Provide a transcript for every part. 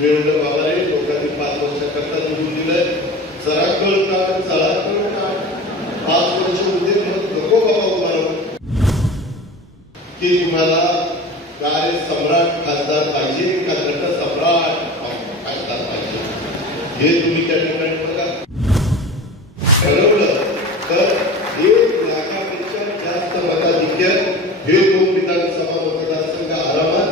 मिळवलं बाबा रे. लोकांनी 5 वर्ष करता निवडून दिलंय. जरा कळतात चला कळतात 5 वर्ष उद्या नको बाबा उभा राहू की तुम्हाला काय सम्राट खासदार पाहिजे का नट सम्राट खासदार पाहिजे हे तुम्ही त्या ठिकाणी बघा. ठरवलं तर 1 लाखापेक्षा जास्त मताधिक्य हे 2 विधानसभा मतदारसंघ आरामात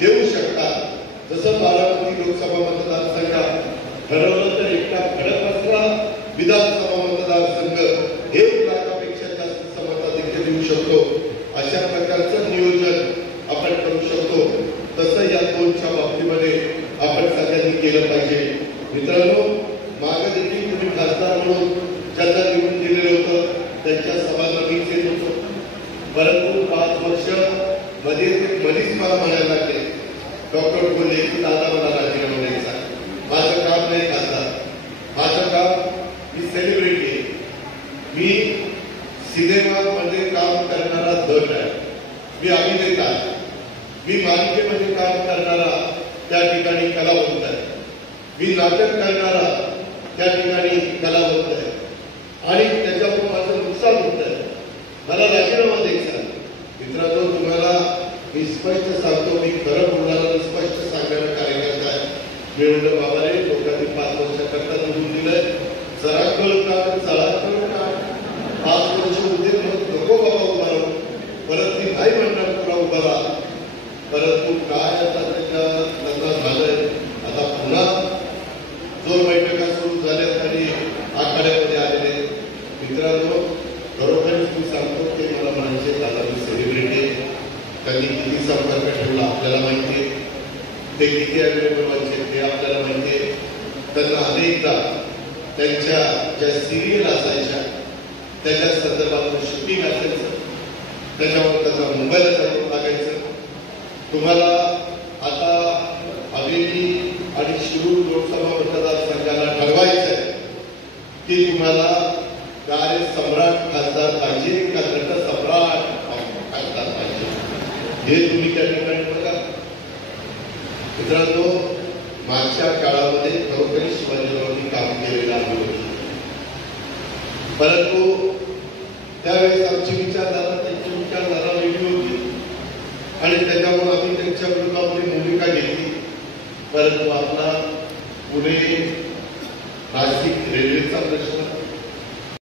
देऊ शकतात. जसं बारामती लोकसभा मतदारसंघात ठरवलं तर एकटा खडकवासला विधानसभा मतदारसंघ 1 लाखापेक्षा जास्त मताधिक्य देऊ शकतो. अशा प्रकारचं नियोजन आपण करू शकतो. तसं या 2च्या बाबतीमध्ये आपण सगळ्यांनी केलं पाहिजे. मित्रांनो, मागे देखील तुम्ही खासदार म्हणून ज्यांना निवडून दिलेलं होतं त्यांच्या सभांना मी येत होतो. परंतु 5 वर्ष मध्येच मला म्हणायला लागले, डॉक्टर बोलले की दादा मला राजीनामा द्यायचा. माझं काम नाही खासदार, माझं काम मी सेलिब्रिटी आहे. मी सिनेमामध्ये काम करणारा दट आहे. मी अभिनेता आहे. मी मालिकेमध्ये काम करणारा त्या ठिकाणी कलावंत आहे. मी नाटक करणारा त्या ठिकाणी कलावंत आहे. आणि त्याच्यामुळे माझं नुकसान होत आहे. मला राजीनामा द्यायचा. मित्रांनो, तुम्हाला मी स्पष्ट सांगतो, मी खरं बोलणारा स्पष्ट सांगणारा कार्यकर्ता आहे. मिळवलं बाबा रे. लोकांनी 5 वर्ष करता निवडून दिलंय. जरा कळतात चला कळतात 5 वर्ष उद्या नको बाबा उभा राहू. परत ती नाही म्हणणार तुला उभा राहा. परंतु काय आता त्याच्या लग्न झालंय. आता पुन्हा जोर बैठका सुरू झाल्यात आणि आखाड्यामध्ये आलेले. मित्रांनो, खरोखरच मी सांगतो की मला म्हणायचे दादा मी सेलिब्रिटी आहे. त्यांनी किती संपर्क ठेवला आपल्याला माहिती आहे. ते किती अवेलेबल व्हायचे ते आपल्याला माहिती आहे. त्यांना अनेकदा त्यांच्या ज्या सिरियल असायच्या त्याच्या संदर्भात शूटिंग असायचं, त्याच्यावर त्याचा मुंबईला जाऊन लागायचं. तुम्हाला आता हवेली आणि शिरूर लोकसभा मतदारसंघाला ठरवायचं आहे की तुम्हाला काय सम्राट खासदार पाहिजे का नट सम्राट खासदार पाहिजे हे तुम्ही त्या ठिकाणी बघा. मित्रांनो, मागच्या काळामध्ये खरोखर शिवाजीरावांनी काम केलेलं आहे. परंतु त्यावेळेस आमची विचारधारा त्यांची विचारधारा वेगळी होती आणि त्याच्यामुळे आम्ही त्यांच्या विरोधामध्ये भूमिका घेतली. परंतु आपला पुणे नाशिक रेल्वेचा प्रश्न